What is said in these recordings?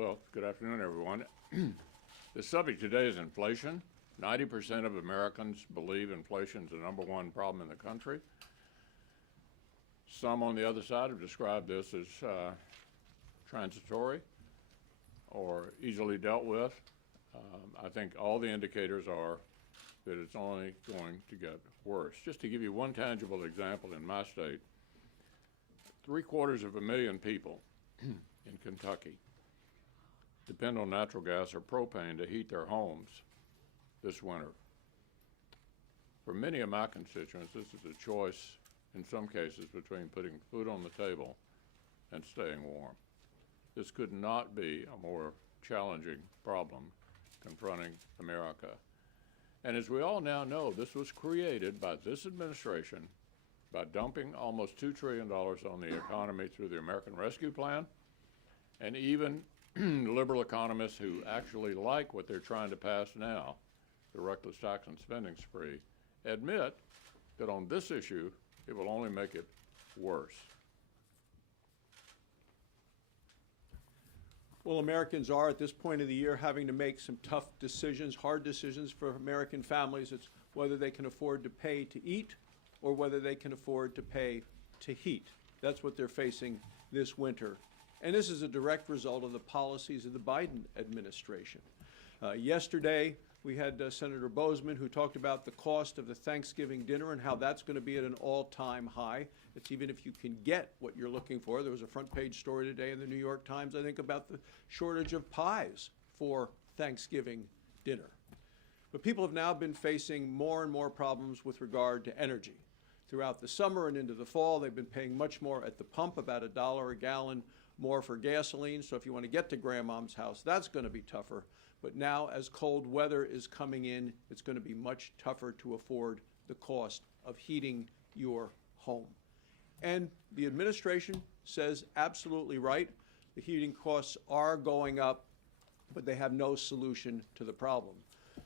Well, good afternoon, everyone. The subject today is inflation. 90% of Americans believe inflation is the number one problem in the country. Some on the other side have described this as transitory or easily dealt with. I think all the indicators are that it's only going to get worse. Just to give you one tangible example, in my state, 750,000 people in Kentucky depend on natural gas or propane to heat their homes this winter. For many of my constituents, this is a choice, in some cases, between putting food on the table and staying warm. This could not be a more challenging problem confronting America. And as we all now know, this was created by this administration by dumping almost $2 trillion on the economy through the American Rescue Plan, and even liberal economists who actually like what they're trying to pass now, the reckless tax and spending spree, admit that on this issue, it will only make it worse. Well, Americans are at this point of the year having to make some tough decisions, hard decisions for American families. It's whether they can afford to pay to eat or whether they can afford to pay to heat. That's what they're facing this winter. And this is a direct result of the policies of the Biden administration. Yesterday, we had Senator Bozeman, who talked about the cost of the Thanksgiving dinner and how that's going to be at an all-time high. It's even if you can get what you're looking for. There was a front-page story today in the New York Times, I think, about the shortage of pies for Thanksgiving dinner. But people have now been facing more and more problems with regard to energy. Throughout the summer and into the fall, they've been paying much more at the pump, about $1 a gallon more for gasoline. So if you want to get to grandmom's house, that's going to be tougher. But now, as cold weather is coming in, it's going to be much tougher to afford the cost of heating your home. And the administration says absolutely right. The heating costs are going up, but they have no solution to the problem.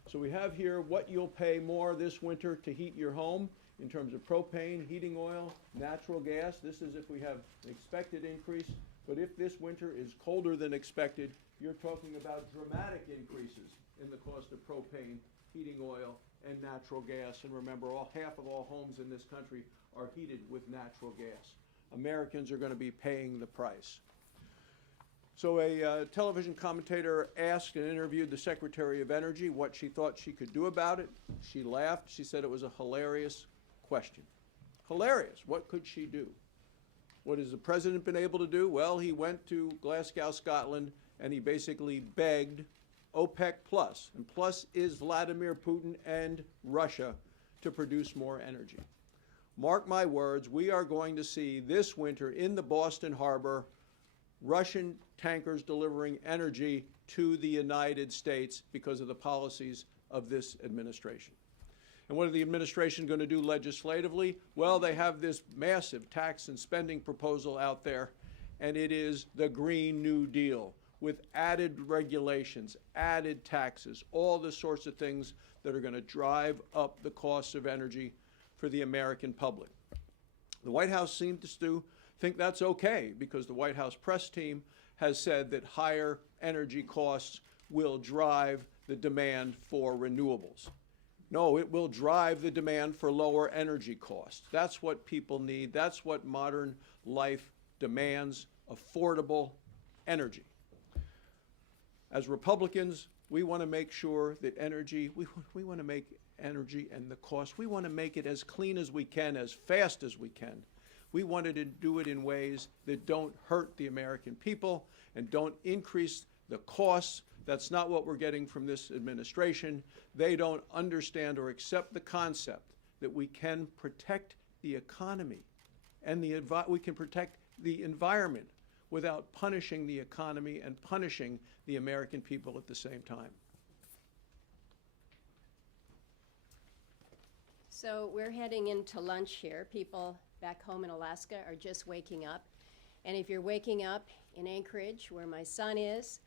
So we have here what you'll pay more this winter to heat your home in terms of propane, heating oil, natural gas. This is if we have an expected increase. But if this winter is colder than expected, you're talking about dramatic increases in the cost of propane, heating oil, and natural gas. And remember, half of all homes in this country are heated with natural gas. Americans are going to be paying the price. So a television commentator asked and interviewed the Secretary of Energy what she thought she could do about it. She laughed. She said it was a hilarious question. Hilarious. What could she do? What has the president been able to do? Well, he went to Glasgow, Scotland, and he basically begged OPEC Plus, and Plus is Vladimir Putin and Russia, to produce more energy. Mark my words, we are going to see this winter in the Boston Harbor Russian tankers delivering energy to the United States because of the policies of this administration. And what are the administration going to do legislatively? Well, they have this massive tax and spending proposal out there, and it is the Green New Deal with added regulations, added taxes, all the sorts of things that are going to drive up the cost of energy for the American public. The White House seems to think that's okay because the White House press team has said that higher energy costs will drive the demand for renewables. No, it will drive the demand for lower energy costs. That's what people need. That's what modern life demands, affordable energy. As Republicans, we want to make sure that energy, we want to make energy and the cost, we want to make it as clean as we can, as fast as we can. We wanted to do it in ways that don't hurt the American people and don't increase the costs. That's not what we're getting from this administration. They don't understand or accept the concept that we can protect the economy and we can protect the environment without punishing the economy and punishing the American people at the same time. So we're heading into lunch here. People back home in Alaska are just waking up. And if you're waking up in Anchorage, where my son is,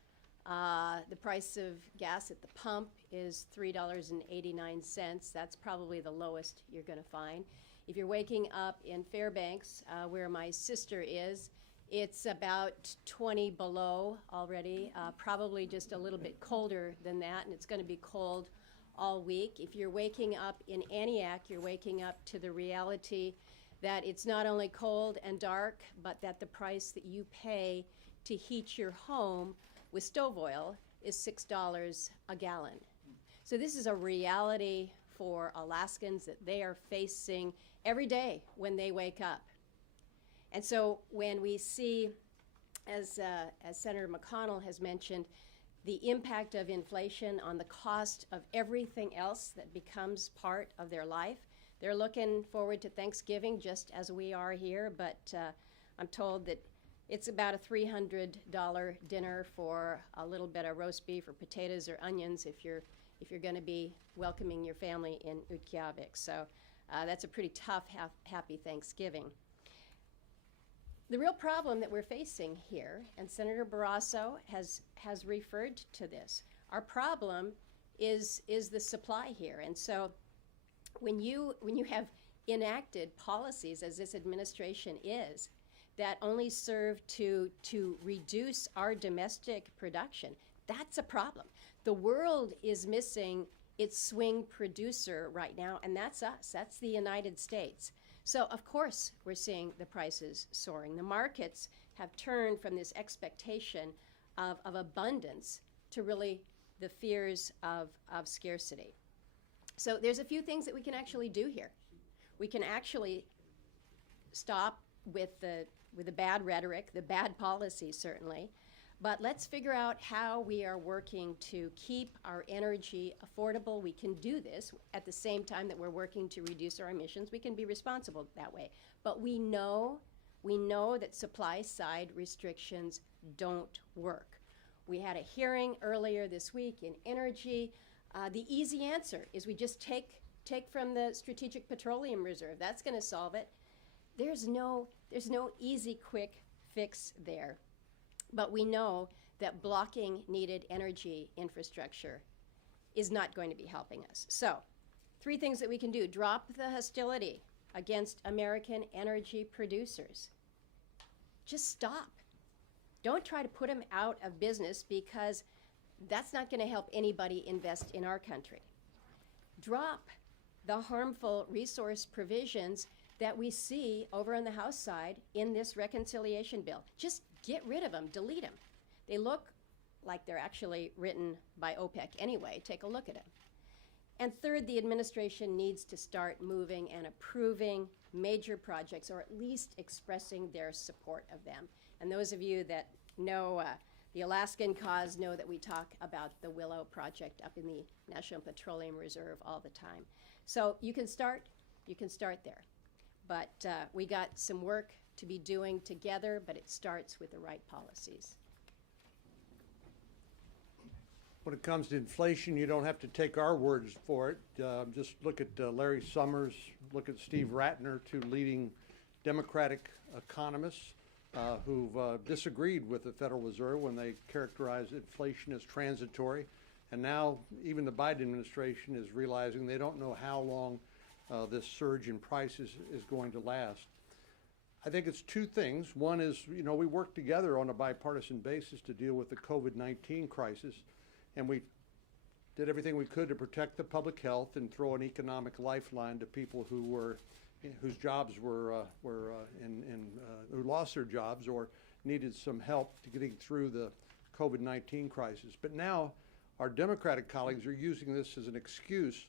the price of gas at the pump is $3.89. That's probably the lowest you're going to find. If you're waking up in Fairbanks, where my sister is, It's about 20 below already, probably just a little bit colder than that, and it's going to be cold all week. If you're waking up in Antioch, you're waking up to the reality that it's not only cold and dark, but that the price that you pay to heat your home with stove oil is $6 a gallon. So this is a reality for Alaskans that they are facing every day when they wake up. And so when we see, as Senator McConnell has mentioned, the impact of inflation on the cost of everything else that becomes part of their life, they're looking forward to Thanksgiving just as we are here, but I'm told that it's about a $300 dinner for a little bit of roast beef or potatoes or onions if you're going to be welcoming your family in Utqiagvik. So that's a pretty tough, happy Thanksgiving. The real problem that we're facing here, and Senator Barrasso has referred to this, our problem is the supply here. And so when you have enacted policies, as this administration is, that only serve to reduce our domestic production, that's a problem. The world is missing its swing producer right now, and that's us. That's the United States. So, of course, we're seeing the prices soaring. The markets have turned from this expectation of abundance to really the fears of scarcity. So there's a few things that we can actually do here. We can actually stop with the bad rhetoric, the bad policy, certainly. But let's figure out how we are working to keep our energy affordable. We can do this at the same time that we're working to reduce our emissions. We can be responsible that way. But we know that supply side restrictions don't work. We had a hearing earlier this week in energy. The easy answer is we just take from the Strategic Petroleum Reserve. That's going to solve it. There's no easy, quick fix there. But we know that blocking needed energy infrastructure is not going to be helping us. So, 3 things that we can do. Drop the hostility against American energy producers. Just stop. Don't try to put them out of business, because that's not going to help anybody invest in our country. Drop the harmful resource provisions that we see over on the House side in this reconciliation bill. Just get rid of them, delete them. They look like they're actually written by OPEC anyway. Take a look at them. And third, the administration needs to start moving and approving major projects, or at least expressing their support of them. And those of you that know the Alaskan cause know that we talk about the Willow Project up in the National Petroleum Reserve all the time. So you can start there. But we got some work to be doing together, but it starts with the right policies. When it comes to inflation, you don't have to take our words for it. Just look at Larry Summers, look at Steve Ratner, 2 leading Democratic economists who've disagreed with the Federal Reserve when they characterized inflation as transitory. And now even the Biden administration is realizing they don't know how long this surge in prices is going to last. I think it's 2 things. One is, we worked together on a bipartisan basis to deal with the COVID-19 crisis, and we did everything we could to protect the public health and throw an economic lifeline to people whose jobs who lost their jobs or needed some help to getting through the COVID-19 crisis. But now our Democratic colleagues are using this as an excuse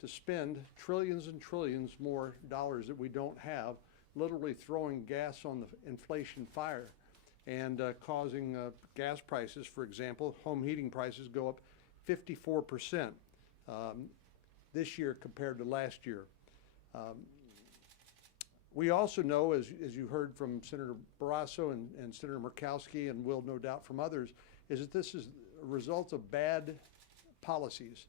to spend trillions and trillions more dollars that we don't have, literally throwing gas on the inflation fire and causing gas prices, for example, home heating prices go up 54% this year compared to last year. We also know, as you heard from Senator Barrasso and Senator Murkowski, and will no doubt from others, is that this is a result of bad policies,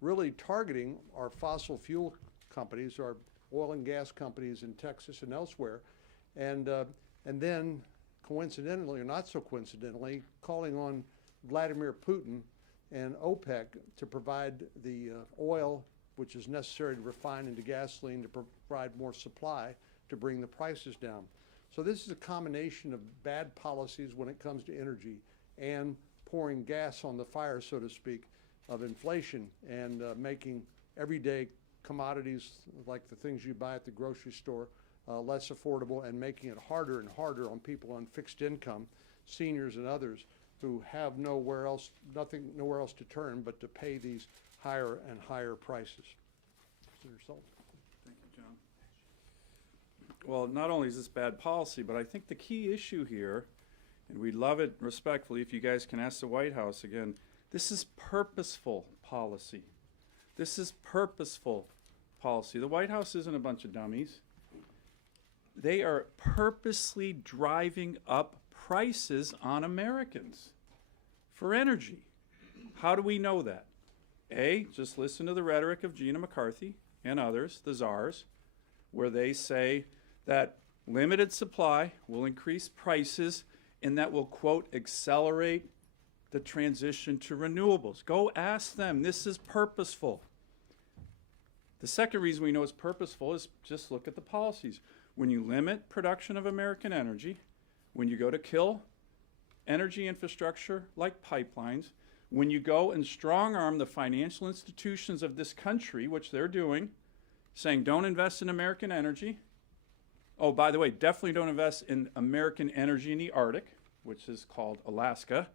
really targeting our fossil fuel companies, our oil and gas companies in Texas and elsewhere, and then coincidentally, or not so coincidentally, calling on Vladimir Putin and OPEC to provide the oil which is necessary to refine into gasoline to provide more supply to bring the prices down. So this is a combination of bad policies when it comes to energy and pouring gas on the fire, so to speak, of inflation and making everyday commodities like the things you buy at the grocery store less affordable, and making it harder and harder on people on fixed income, seniors and others who have nowhere else to turn but to pay these higher and higher prices. Senator Sullivan. Thank you, John. Well, not only is this bad policy, but I think the key issue here, and we'd love it respectfully if you guys can ask the White House again, this is purposeful policy. This is purposeful policy. The White House isn't a bunch of dummies. They are purposely driving up prices on Americans for energy. How do we know that? A, just listen to the rhetoric of Gina McCarthy and others, the czars, where they say that limited supply will increase prices and that will, quote, accelerate the transition to renewables. Go ask them. This is purposeful. The second reason we know it's purposeful is just look at the policies. When you limit production of American energy, when you go to kill energy infrastructure like pipelines, when you go and strong-arm the financial institutions of this country, which they're doing, saying don't invest in American energy. Oh, by the way, definitely don't invest in American energy in the Arctic, which is called Alaska.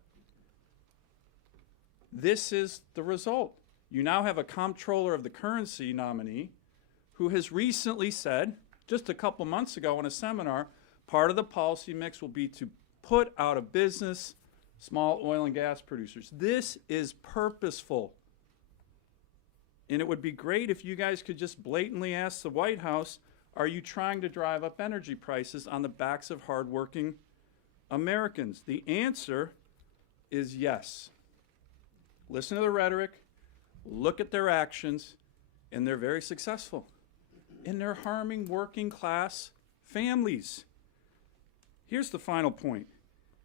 This is the result. You now have a comptroller of the currency nominee who has recently said, just a couple months ago in a seminar, part of the policy mix will be to put out of business small oil and gas producers. This is purposeful. And it would be great if you guys could just blatantly ask the White House, are you trying to drive up energy prices on the backs of hardworking Americans? The answer is yes. Listen to the rhetoric, look at their actions, and they're very successful. And they're harming working class families. Here's the final point.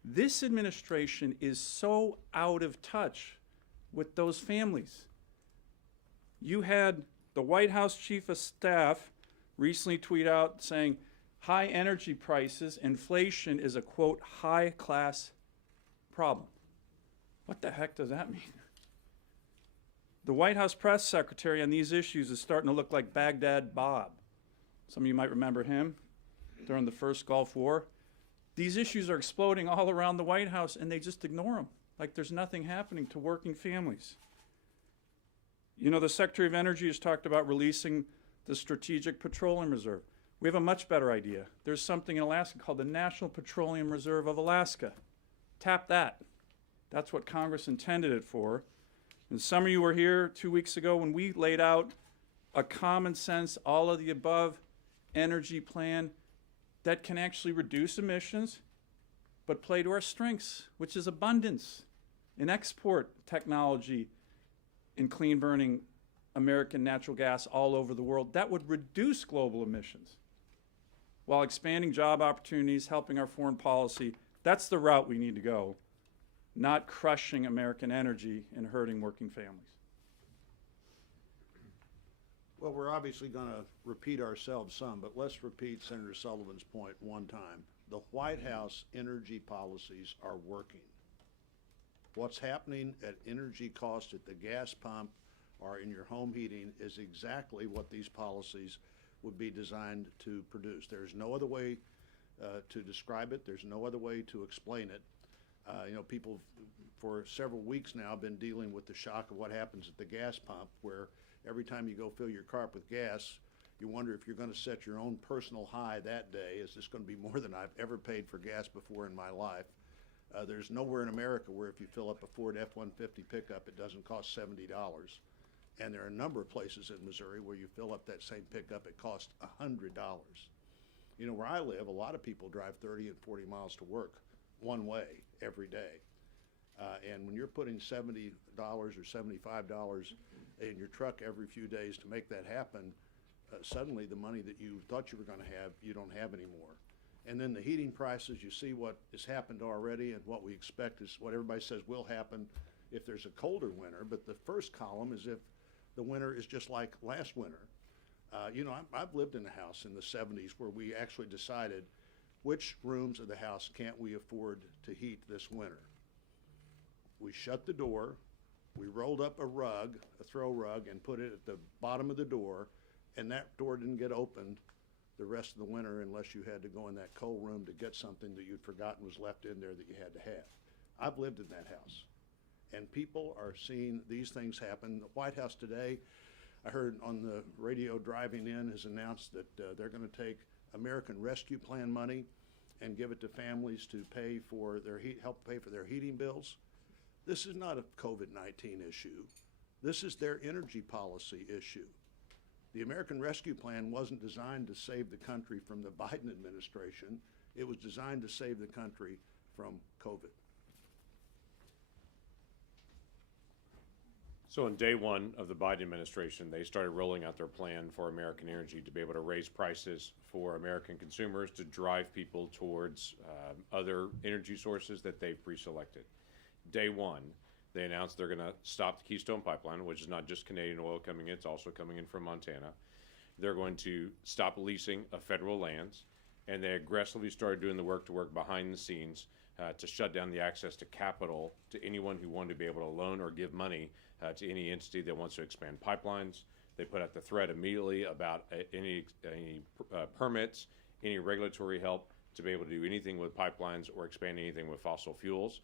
This administration is so out of touch with those families. You had the White House Chief of Staff recently tweet out saying high energy prices, inflation is a, quote, high-class problem. What the heck does that mean? The White House press secretary on these issues is starting to look like Baghdad Bob. Some of you might remember him during the first Gulf War. These issues are exploding all around the White House, and they just ignore them, like there's nothing happening to working families. You know, the Secretary of Energy has talked about releasing the Strategic Petroleum Reserve. We have a much better idea. There's something in Alaska called the National Petroleum Reserve of Alaska. Tap that. That's what Congress intended it for. And some of you were here 2 weeks ago when we laid out a common sense, all of the above energy plan that can actually reduce emissions, but play to our strengths, which is abundance in export technology in clean burning American natural gas all over the world. That would reduce global emissions while expanding job opportunities, helping our foreign policy. That's the route we need to go, not crushing American energy and hurting working families. Well, we're obviously going to repeat ourselves some, but let's repeat Senator Sullivan's point one time. The White House energy policies are working. What's happening at energy cost at the gas pump or in your home heating is exactly what these policies would be designed to produce. There's no other way to describe it. There's no other way to explain it. You know, people for several weeks now have been dealing with the shock of what happens at the gas pump, where every time you go fill your car up with gas, you wonder if you're going to set your own personal high that day. Is this going to be more than I've ever paid for gas before in my life? There's nowhere in America where if you fill up a Ford F-150 pickup, it doesn't cost $70. And there are a number of places in Missouri where you fill up that same pickup, it costs $100. You know, where I live, a lot of people drive 30 and 40 miles to work one way every day. And when you're putting $70 or $75 in your truck every few days to make that happen, suddenly the money that you thought you were going to have, you don't have anymore. And then the heating prices, you see what has happened already, and what we expect is what everybody says will happen if there's a colder winter. But the first column is if the winter is just like last winter. You know, I've lived in a house in the 70s where we actually decided which rooms of the house can't we afford to heat this winter? We shut the door, we rolled up a rug, a throw rug, and put it at the bottom of the door, and that door didn't get opened the rest of the winter unless you had to go in that cold room to get something that you'd forgotten was left in there that you had to have. I've lived in that house, and people are seeing these things happen. The White House today, I heard on the radio driving in, has announced that they're going to take American Rescue Plan money and give it to families to pay for their help pay for their heating bills. This is not a COVID-19 issue. This is their energy policy issue. The American Rescue Plan wasn't designed to save the country from the Biden administration. It was designed to save the country from COVID. So on day one of the Biden administration, they started rolling out their plan for American energy to be able to raise prices for American consumers to drive people towards other energy sources that they've pre-selected. Day one, they announced they're going to stop the Keystone Pipeline, which is not just Canadian oil coming in, it's also coming in from Montana. They're going to stop leasing of federal lands, and they aggressively started doing the work behind the scenes to shut down the access to capital to anyone who wanted to be able to loan or give money to any entity that wants to expand pipelines. They put out the threat immediately about any permits, any regulatory help to be able to do anything with pipelines or expand anything with fossil fuels.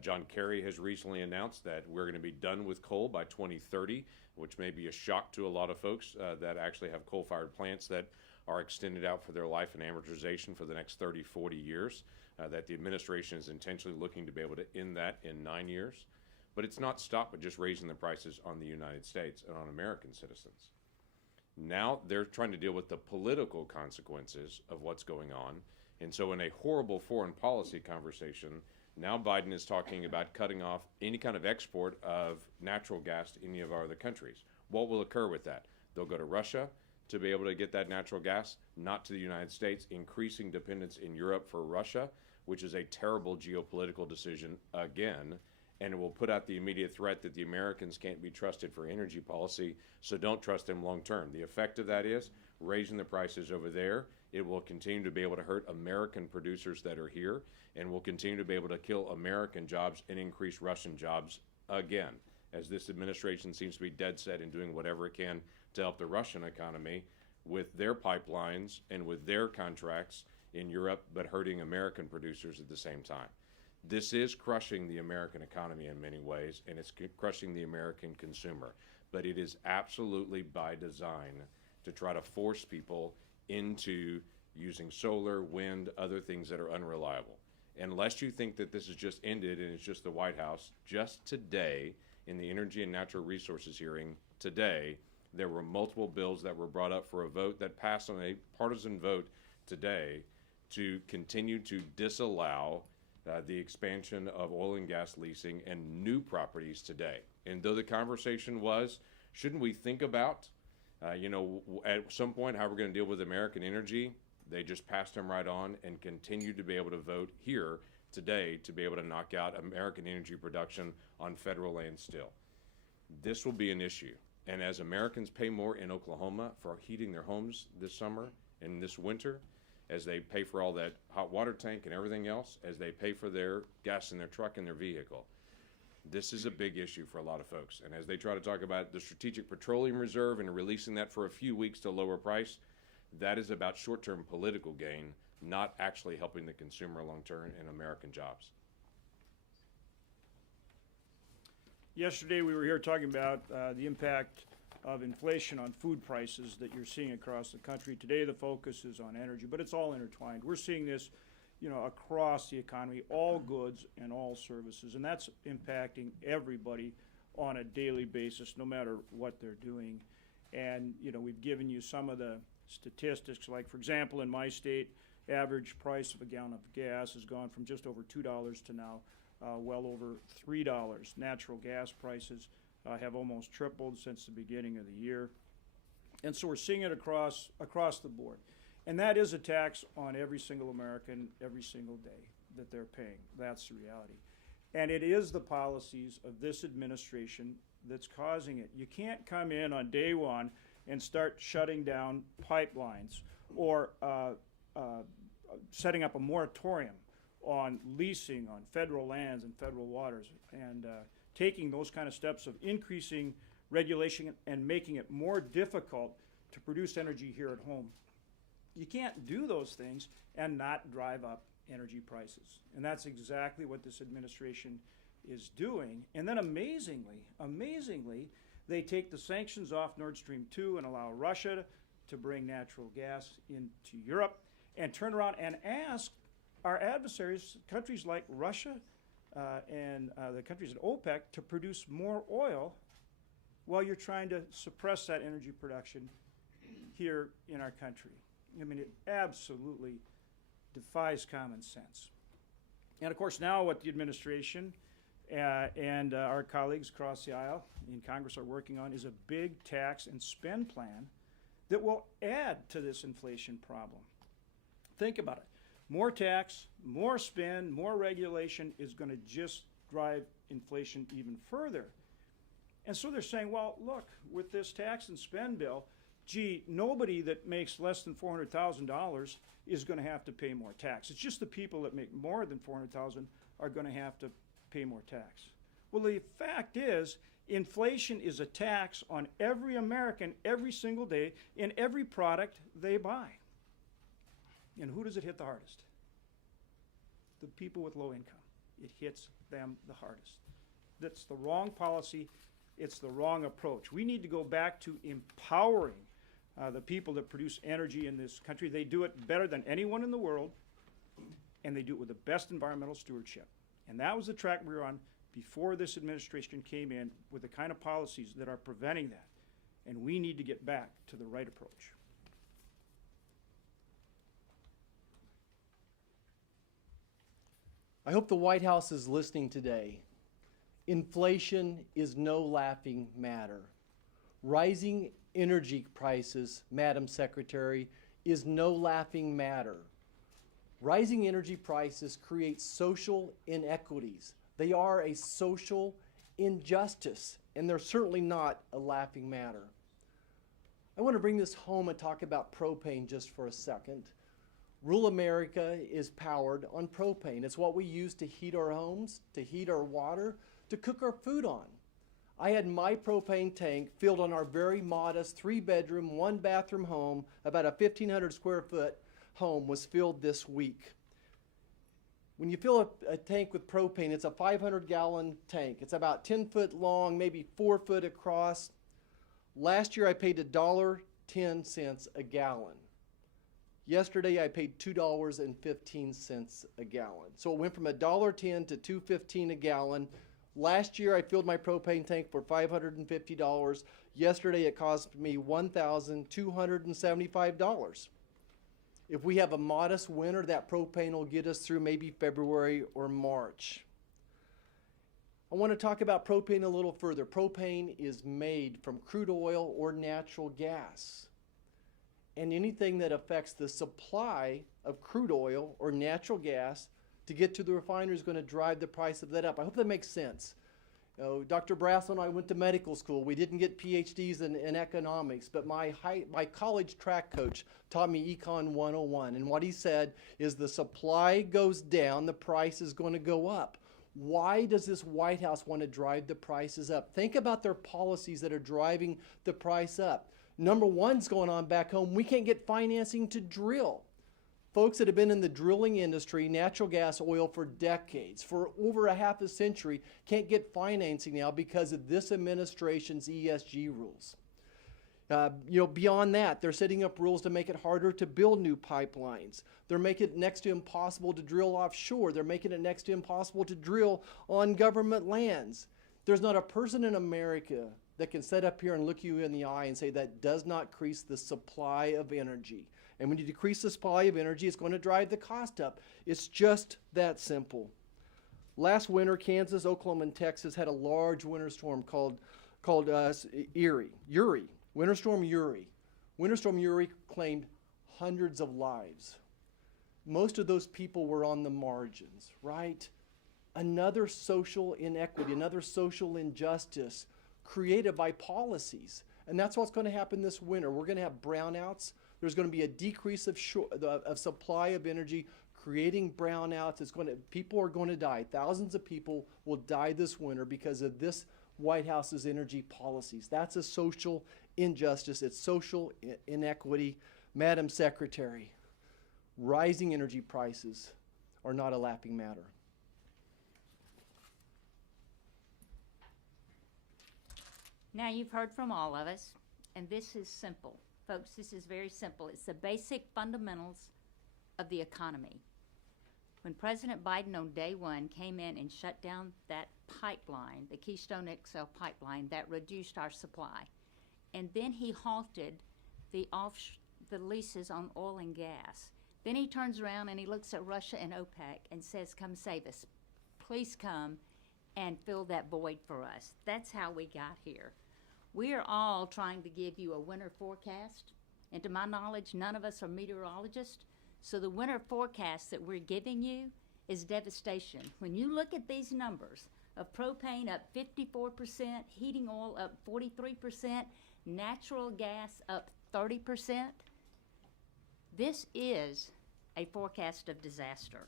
John Kerry has recently announced that we're going to be done with coal by 2030, which may be a shock to a lot of folks that actually have coal-fired plants that are extended out for their life and amortization for the next 30, 40 years, that the administration is intentionally looking to be able to end that in 9 years. But it's not stopped with just raising the prices on the United States and on American citizens. Now they're trying to deal with the political consequences of what's going on. And so in a horrible foreign policy conversation, now Biden is talking about cutting off any kind of export of natural gas to any of our other countries. What will occur with that? They'll go to Russia to be able to get that natural gas, not to the United States, increasing dependence in Europe for Russia, which is a terrible geopolitical decision again, and it will put out the immediate threat that the Americans can't be trusted for energy policy, so don't trust them long term. The effect of that is raising the prices over there. It will continue to be able to hurt American producers that are here, and will continue to be able to kill American jobs and increase Russian jobs again, as this administration seems to be dead set in doing whatever it can to help the Russian economy with their pipelines and with their contracts in Europe, but hurting American producers at the same time. This is crushing the American economy in many ways, and it's crushing the American consumer. But it is absolutely by design to try to force people into using solar, wind, other things that are unreliable. Unless you think that this is just ended and it's just the White House, just today in the Energy and Natural Resources hearing today, there were multiple bills that were brought up for a vote that passed on a partisan vote today to continue to disallow the expansion of oil and gas leasing and new properties today. And though the conversation was, shouldn't we think about, at some point how we're going to deal with American energy, they just passed them right on and continue to be able to vote here today to be able to knock out American energy production on federal land still. This will be an issue. And as Americans pay more in Oklahoma for heating their homes this summer and this winter, as they pay for all that hot water tank and everything else, as they pay for their gas in their truck and their vehicle. This is a big issue for a lot of folks. And as they try to talk about the Strategic Petroleum Reserve and releasing that for a few weeks to lower price, that is about short-term political gain, not actually helping the consumer long-term and American jobs. Yesterday, we were here talking about the impact of inflation on food prices that you're seeing across the country. Today, the focus is on energy, but it's all intertwined. We're seeing this, across the economy, all goods and all services, and that's impacting everybody on a daily basis, no matter what they're doing. And, we've given you some of the statistics, like, for example, in my state, average price of a gallon of gas has gone from just over $2 to now well over $3. Natural gas prices have almost tripled since the beginning of the year. And so we're seeing it across the board. And that is a tax on every single American every single day that they're paying. That's the reality. And it is the policies of this administration that's causing it. You can't come in on day one and start shutting down pipelines or setting up a moratorium on leasing on federal lands and federal waters, and taking those kind of steps of increasing regulation and making it more difficult to produce energy here at home. You can't do those things and not drive up energy prices. And that's exactly what this administration is doing. And then amazingly, they take the sanctions off Nord Stream 2 and allow Russia to bring natural gas into Europe, and turn around and ask our adversaries, countries like Russia and the countries in OPEC, to produce more oil while you're trying to suppress that energy production here in our country. I mean, it absolutely defies common sense. And of course, now what the administration and our colleagues across the aisle in Congress are working on is a big tax and spend plan that will add to this inflation problem. Think about it. More tax, more spend, more regulation is going to just drive inflation even further. And so they're saying, well, look, with this tax and spend bill, gee, nobody that makes less than $400,000 is going to have to pay more tax. It's just the people that make more than $400,000 are going to have to pay more tax. Well, the fact is, inflation is a tax on every American every single day in every product they buy. And who does it hit the hardest? The people with low income. It hits them the hardest. That's the wrong policy. It's the wrong approach. We need to go back to empowering the people that produce energy in this country. They do it better than anyone in the world, and they do it with the best environmental stewardship. And that was the track we were on before this administration came in with the kind of policies that are preventing that. And we need to get back to the right approach. I hope the White House is listening today. Inflation is no laughing matter. Rising energy prices, Madam Secretary, is no laughing matter. Rising energy prices create social inequities. They are a social injustice, and they're certainly not a laughing matter. I want to bring this home and talk about propane just for a second. Rural America is powered on propane. It's what we use to heat our homes, to heat our water, to cook our food on. I had my propane tank filled on our very modest 3-bedroom, 1-bathroom home, about a 1,500 square foot home was filled this week. When you fill a tank with propane, it's a 500-gallon tank. It's about 10 foot long, maybe 4 foot across. Last year I paid $1.10 a gallon. Yesterday I paid $2.15 a gallon. So it went from $1.10 to $2.15 a gallon. Last year I filled my propane tank for $550. Yesterday it cost me $1,275. If we have a modest winter, that propane will get us through maybe February or March. I want to talk about propane a little further. Propane is made from crude oil or natural gas. And anything that affects the supply of crude oil or natural gas to get to the refinery is going to drive the price of that up. I hope that makes sense. You know, Dr. Barrasso and I went to medical school. We didn't get PhDs in economics, but my college track coach taught me Econ 101. And what he said is the supply goes down, the price is going to go up. Why does this White House want to drive the prices up? Think about their policies that are driving the price up. Number one's going on back home. We can't get financing to drill. Folks that have been in the drilling industry, natural gas, oil for decades, for over a half a century, can't get financing now because of this administration's ESG rules. Beyond that, they're setting up rules to make it harder to build new pipelines. They're making it next to impossible to drill offshore. They're making it next to impossible to drill on government lands. There's not a person in America that can sit up here and look you in the eye and say that does not increase the supply of energy. And when you decrease the supply of energy, it's going to drive the cost up. It's just that simple. Last winter, Kansas, Oklahoma, and Texas had a large winter storm called Uri. Winter Storm Uri. Winter Storm Uri claimed hundreds of lives. Most of those people were on the margins, right? Another social inequity, another social injustice created by policies. And that's what's going to happen this winter. We're going to have brownouts. There's going to be a decrease of supply of energy, creating brownouts. People are going to die. Thousands of people will die this winter because of this White House's energy policies. That's a social injustice. It's social inequity. Madam Secretary, rising energy prices are not a laughing matter. Now, you've heard from all of us, and this is simple. Folks, this is very simple. It's the basic fundamentals of the economy. When President Biden on day one came in and shut down that pipeline, the Keystone XL pipeline, that reduced our supply, and then he halted the leases on oil and gas. Then he turns around and he looks at Russia and OPEC and says, come save us. Please come and fill that void for us. That's how we got here. We are all trying to give you a winter forecast, and to my knowledge, none of us are meteorologists, so the winter forecast that we're giving you is devastation. When you look at these numbers of propane up 54%, heating oil up 43%, natural gas up 30%, this is a forecast of disaster.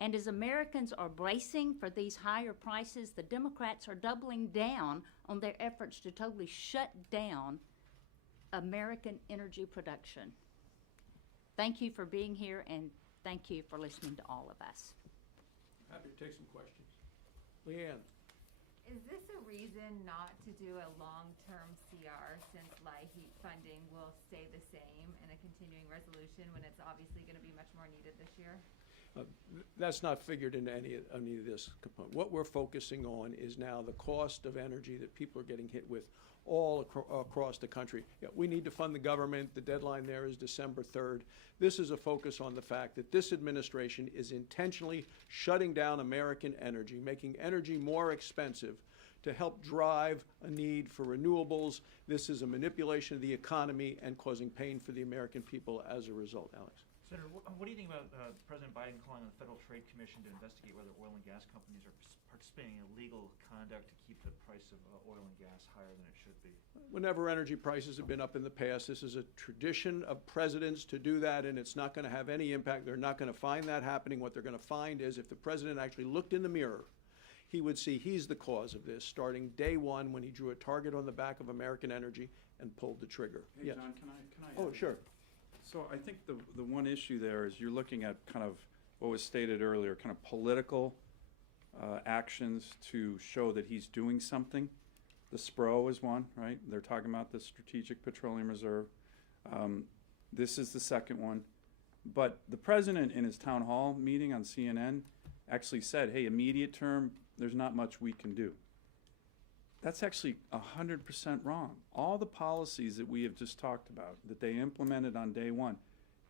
And as Americans are bracing for these higher prices, the Democrats are doubling down on their efforts to totally shut down American energy production. Thank you for being here, and thank you for listening to all of us. Happy to take some questions. Leanne? Is this a reason not to do a long-term CR since LIHEAP funding will stay the same in a continuing resolution when it's obviously going to be much more needed this year? That's not figured into any of this component. What we're focusing on is now the cost of energy that people are getting hit with all across the country. Yeah, we need to fund the government. The deadline there is December 3rd. This is a focus on the fact that this administration is intentionally shutting down American energy, making energy more expensive to help drive a need for renewables. This is a manipulation of the economy and causing pain for the American people as a result. Alex? Senator, what do you think about President Biden calling on the Federal Trade Commission to investigate whether oil and gas companies are participating in illegal conduct to keep the price of oil and gas higher than it should be? Whenever energy prices have been up in the past, this is a tradition of presidents to do that, and it's not going to have any impact. They're not going to find that happening. What they're going to find is if the president actually looked in the mirror, he would see he's the cause of this, starting day one when he drew a target on the back of American energy and pulled the trigger. Hey, Yes. John, can I Oh, add? sure. So I think the one issue there is you're looking at kind of what was stated earlier, kind of political actions to show that he's doing something. The SPRO is one, right? They're talking about the Strategic Petroleum Reserve. This is the second one. But the president in his town hall meeting on CNN actually said, hey, immediate term, there's not much we can do. That's actually 100% wrong. All the policies that we have just talked about, that they implemented on day one,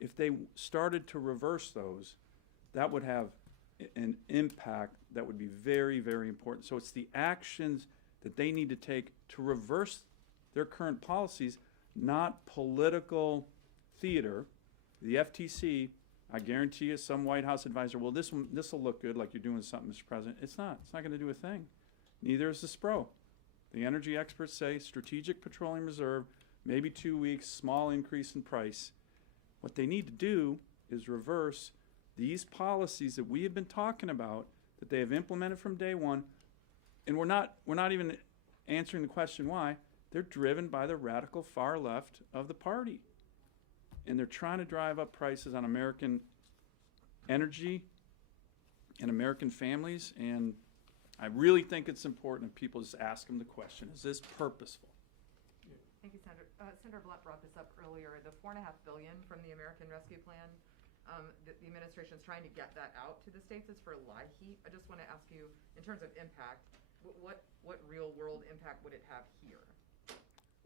if they started to reverse those, that would have an impact that would be very, very important. So it's the actions that they need to take to reverse their current policies, not political theater. The FTC, I guarantee you, some White House advisor, well, this will look good, like you're doing something, Mr. President. It's not. It's not going to do a thing. Neither is the SPRO. The energy experts say Strategic Petroleum Reserve, maybe 2 weeks, small increase in price. What they need to do is reverse these policies that we have been talking about, that they have implemented from day one, and we're not even answering the question why. They're driven by the radical far left of the party. And they're trying to drive up prices on American energy and American families, and I really think it's important that people just ask them the question, is this purposeful? Thank you, Senator. Senator Blunt brought this up earlier. The $4.5 billion from the American Rescue Plan, the administration is trying to get that out to the states. It's for LIHEAP. I just want to ask you, in terms of impact, what real world impact would it have here?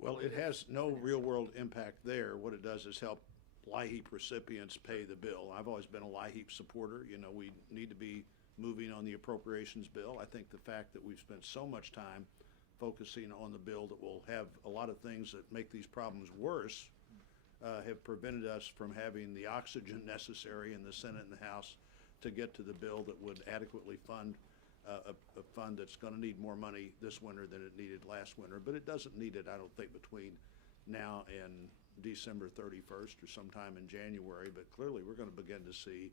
Well, it has no real-world impact there. What it does is help LIHEAP recipients pay the bill. I've always been a LIHEAP supporter. You know, we need to be moving on the appropriations bill. I think the fact that we've spent so much time focusing on the bill that will have a lot of things that make these problems worse have prevented us from having the oxygen necessary in the Senate and the House to get to the bill that would adequately fund a fund that's going to need more money this winter than it needed last winter. But it doesn't need it, I don't think, between now and December 31st or sometime in January, but clearly we're going to begin to see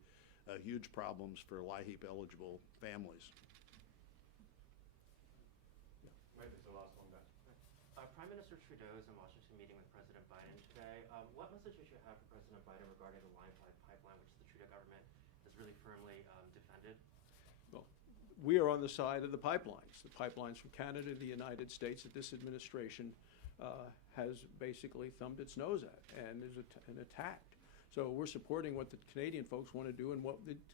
huge problems for LIHEAP eligible families. Wait, this is the last one, guys. Prime Minister Trudeau is in Washington meeting with President Biden today. What message would you have for President Biden regarding the Line 5 pipeline, which the Trudeau government has really firmly defended? Well, we are on the side of the pipelines from Canada to the United States that this administration has basically thumbed its nose at and is attacked. So we're supporting what the Canadian folks want to do, and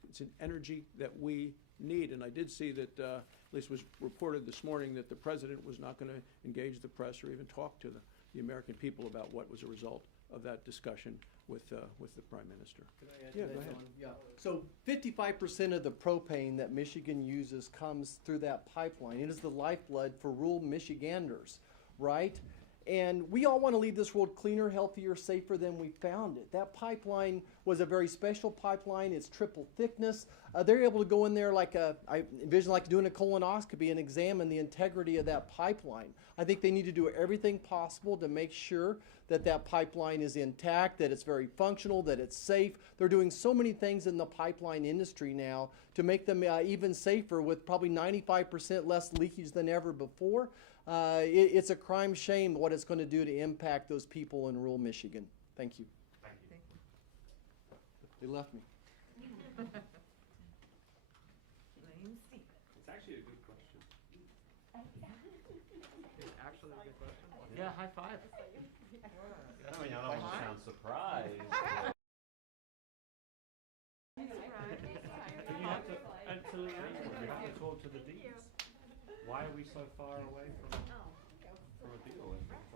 it's an energy that we need. And I did see that, at least was reported this morning, that the president was not going to engage the press or even talk to the American people about what was a result of that discussion with the prime minister. Can I add Yeah, to that, go ahead. John? Yeah. So 55% of the propane that Michigan uses comes through that pipeline. It is the lifeblood for rural Michiganders, right? And we all want to leave this world cleaner, healthier, safer than we found it. That pipeline was a very special pipeline. It's triple thickness. They're able to go in there I envision like doing a colonoscopy and examine the integrity of that pipeline. I think they need to do everything possible to make sure that that pipeline is intact, that it's very functional, that it's safe. They're doing so many things in the pipeline industry now to make them even safer, with probably 95% less leakage than ever before. It's a crime shame what it's going to do to impact those people in rural Michigan. Thank you. Thank you. They left me. Lane Stevens. It's actually a good question. It's actually a good question. Yeah, high five. I mean, I don't want to sound surprised. And you have to talk to the deans. Why are we so far away from